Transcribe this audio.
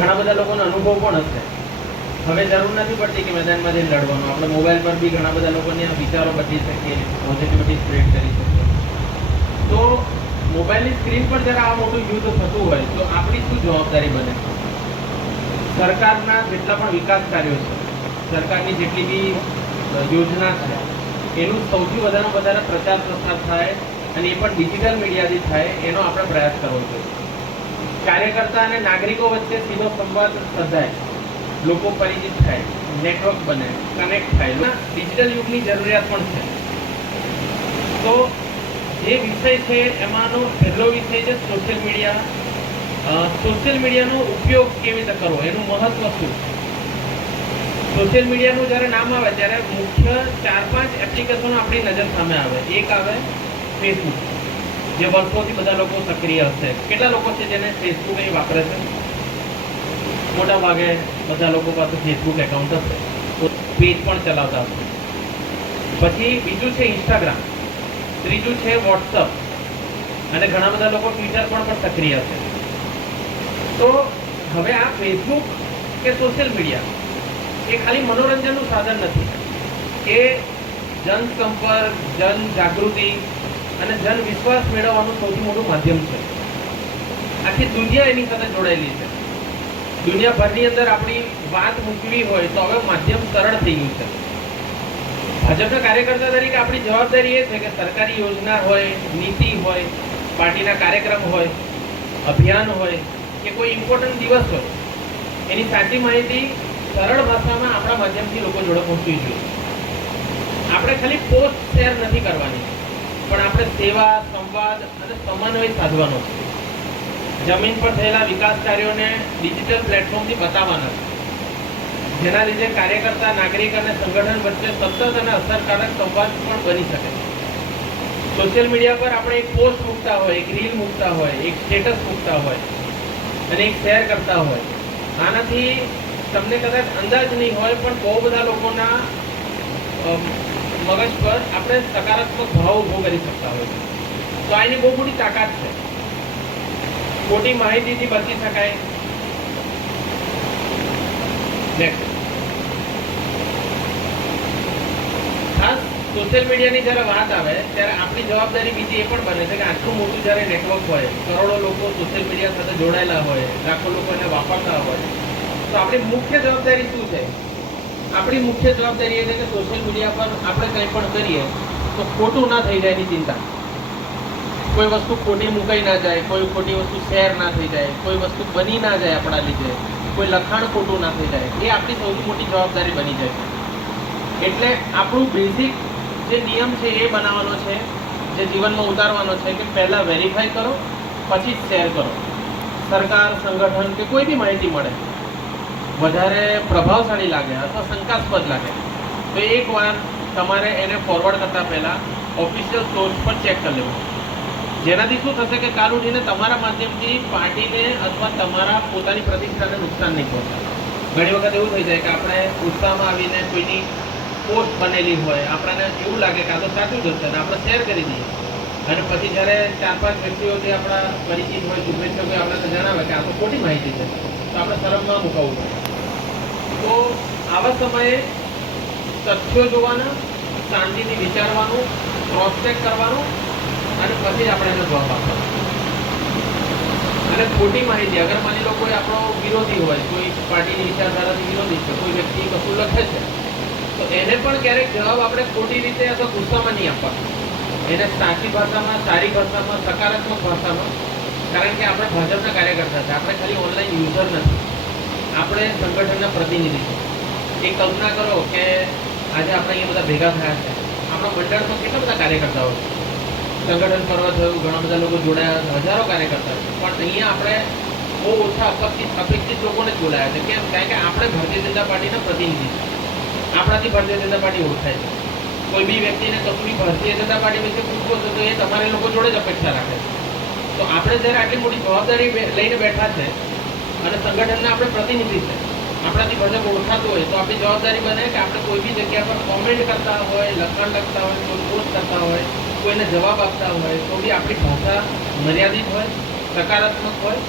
ઘણા બધા લોકોનો અનુભવ પણ હશે. હવે જરૂર નથી પડતી કે મેદાનમાં જઈને લડવાનું. આપણે મોબાઈલ પર બી ઘણા બધા લોકોને વિચારો બદલી શકીએ, પોઝિટિવિટી સ્પ્રેડ કરી શકીએ. તો મોબાઈલની સ્ક્રીન પર જ્યારે આ મોટું યુદ્ધ થતું હોય તો આપણી શું જવાબદારી બને? સરકારના જેટલા પણ વિકાસ કાર્યો છે, સરકારની જેટલી બી યોજના છે, એનું સૌથી વધારે પ્રચાર પ્રસાર થાય અને એ પણ ડિજિટલ મીડિયાથી થાય એનો આપણે પ્રયાસ કરવો જોઈએ. કાર્યકર્તા અને નાગરિકો વચ્ચે સીધો સંવાદ સર્જાય, લોકો પરિચિત થાય, નેટવર્ક બને, કનેક્ટ થાય. ડિજિટલ યુગની જરૂરિયાત પણ છે. તો જે વિષય છે એમાંનો પહેલો વિષય છે સોશિયલ મીડિયા. સોશિયલ મીડિયાનો ઉપયોગ કેવી રીતે કરવો, એનું મહત્વ શું? સોશિયલ મીડિયાનું જ્યારે નામ આવે ત્યારે મુખ્ય 4-5 એપ્લિકેશનો આપણી નજર સામે આવે. એક આવે ફેસબુક, જે વર્ષોથી બધા લોકો સક્રિય હશે. કેટલા લોકો છે જેને ફેસબુક અહીં વાપરે છે? મોટા ભાગે બધા લોકો પાસે ફેસબુક એકાઉન્ટ હશે, પેજ પણ ચલાવતા હશે. પછી બીજું છે ઇન્સ્ટાગ્રામ, ત્રીજું છે વોટ્સઅપ, અને ઘણા બધા લોકો ટ્વિટર પણ સક્રિય છે. તો હવે આ ફેસબુક કે સોશિયલ મીડિયા એ ખાલી મનોરંજનનું સાધન નથી, એ જનસંપર્ક, જન જાગૃતિ અને જન વિશ્વાસ મેળવવાનું સૌથી મોટું માધ્યમ છે. આખી દુનિયા એની સાથે જોડાયેલી છે. દુનિયાભરની અંદર આપણી વાત મૂકવી હોય તો હવે માધ્યમ સરળ થઈ ગયું છે. ભાજપના કાર્યકર્તા તરીકે આપણી જવાબદારી એ છે કે સરકારી યોજના હોય, નીતિ હોય, પાર્ટીના કાર્યક્રમ હોય, અભિયાન હોય કે કોઈ ઇમ્પોર્ટન્ટ દિવસ હોય, એની સાચી માહિતી સરળ ભાષામાં આપણા માધ્યમથી લોકો જોડે પહોંચવી જોઈએ. આપણે ખાલી પોસ્ટ શેર નથી કરવાની, પણ આપણે સેવા, સંવાદ અને સમન્વય સાધવાનો છે. જમીન પર થયેલા વિકાસ કાર્યોને ડિજિટલ પ્લેટફોર્મથી બતાવવાના છે, જેના લીધે કાર્યકર્તા, નાગરિક અને સંગઠન વચ્ચે સતત અને અસરકારક સંવાદ પણ બની શકે. સોશિયલ મીડિયા પર આપણે એક પોસ્ટ મૂકતા હોય, એક રીલ મૂકતા હોય, એક સ્ટેટસ મૂકતા હોય અને એક શેર કરતા હોય, આનાથી તમને કદાચ અંદાજ નહીં હોય પણ બહુ બધા લોકોના મગજ પર આપણે સકારાત્મક ભાવ ઉભો કરી શકતા હોય. તો આ એની બહુ મોટી તાકાત છે. ખોટી માહિતીથી બચી શકાય. ખાસ સોશિયલ મીડિયાની જ્યારે વાત આવે ત્યારે આપણી જવાબદારી બીજી એ પણ બને છે કે આટલું મોટું જ્યારે નેટવર્ક હોય, કરોડો લોકો સોશિયલ મીડિયા સાથે જોડાયેલા હોય, લાખો લોકો એને વાપરતા હોય, તો આપણી મુખ્ય જવાબદારી શું છે? આપણી મુખ્ય જવાબદારી એ છે કે સોશિયલ મીડિયા પર આપણે કંઈ પણ કરીએ તો ખોટું ના થઈ જાય એની ચિંતા. કોઈ વસ્તુ ખોટી મુકાઈ ના જાય, કોઈ ખોટી વસ્તુ શેર ના થઈ જાય, કોઈ વસ્તુ બની ના જાય આપણા લીધે, કોઈ લખાણ ખોટું ના થઈ જાય, એ આપણી સૌથી મોટી જવાબદારી બની જાય છે. એટલે આપણું બેઝિક જે નિયમ છે એ બનાવવાનો છે, જે જીવનમાં ઉતારવાનો છે કે પહેલાં વેરીફાઈ કરો, પછી શેર કરો. સરકાર, સંગઠન કે કોઈ બી માહિતી મળે, વધારે પ્રભાવશાળી લાગે અથવા શંકાસ્પદ લાગે તો એકવાર તમારે એને ફોરવર્ડ કરતાં પહેલાં ઓફિશિયલ સોર્સ પર ચેક કરી લેવું. જેનાથી શું થશે કે કાલ ઉઠીને તમારા માધ્યમથી પાર્ટીને અથવા તમારા પોતાની પ્રતિષ્ઠાને નુકસાન નહીં પહોંચે. ઘણી વખત એવું થઈ જાય કે આપણે ઉત્સાહમાં આવીને કોઈની પોસ્ટ બનેલી હોય, આપણને એવું લાગે કે આ તો સાચું જ હશે અને આપણે શેર કરી દઈએ, અને પછી જ્યારે 4-5 વ્યક્તિઓ જે આપણા પરિચિત હોય, શુભેચ્છકો હોય, આપણને જણાવે કે આ તો ખોટી માહિતી છે, તો આપણે શરમમાં મુકાવવું પડે. તો આવા સમયે તથ્યો જોવાના, શાંતિથી વિચારવાનું, ક્રોસ ચેક કરવાનું અને પછી જ આપણે એનો જવાબ આપવાનો. અને ખોટી માહિતી, અગર માની લો કોઈ આપણો વિરોધી હોય, કોઈ પાર્ટીની વિચારધારાથી વિરોધી છે, કોઈ વ્યક્તિ કશું લખે છે, તો એને પણ ક્યારેક જવાબ આપણે ખોટી રીતે અથવા ગુસ્સામાં નહીં આપવાનો. એને સાચી ભાષામાં, સારી ભાષામાં, સકારાત્મક ભાષામાં, કારણ કે આપણે ભાજપના કાર્યકર્તા છે, આપણે ખાલી ઓનલાઈન યુઝર નથી, આપણે સંગઠનના પ્રતિનિધિ છે. એ કલ્પના કરો કે આજે આપણે અહીંયા બધા ભેગા થયા છે, આપણા મંડળમાં કેટલા બધા કાર્યકર્તાઓ છે, સંગઠન પર્વ થયું, ઘણા બધા લોકો જોડાયા, હજારો કાર્યકર્તા છે, પણ અહીંયા આપણે બહુ ઓછા અપેક્ષિત લોકોને જ બોલાયા છે. કેમ? કારણ કે આપણે ભારતીય જનતા પાર્ટીના પ્રતિનિધિ છે, આપણાથી ભારતીય જનતા પાર્ટી ઓળખાય છે. કોઈ બી વ્યક્તિને કશું બી ભારતીય જનતા પાર્ટી વિશે પૂછવો છે તો એ તમારે લોકો જોડે જ અપેક્ષા રાખે છે. તો આપણે જ્યારે આટલી મોટી જવાબદારી લઈને બેઠા છે અને સંગઠનના આપણે પ્રતિનિધિ છે, આપણાથી ભાજપ ઓળખાતું હોય, તો આપણી જવાબદારી બને કે આપણે કોઈ બી જગ્યા પર કોમેન્ટ કરતા હોય, લખાણ લખતા હોય, કોઈ પોસ્ટ કરતા હોય, કોઈને જવાબ આપતા હોય તો બી આપણી ભાષા મર્યાદિત હોય, સકારાત્મક હોય.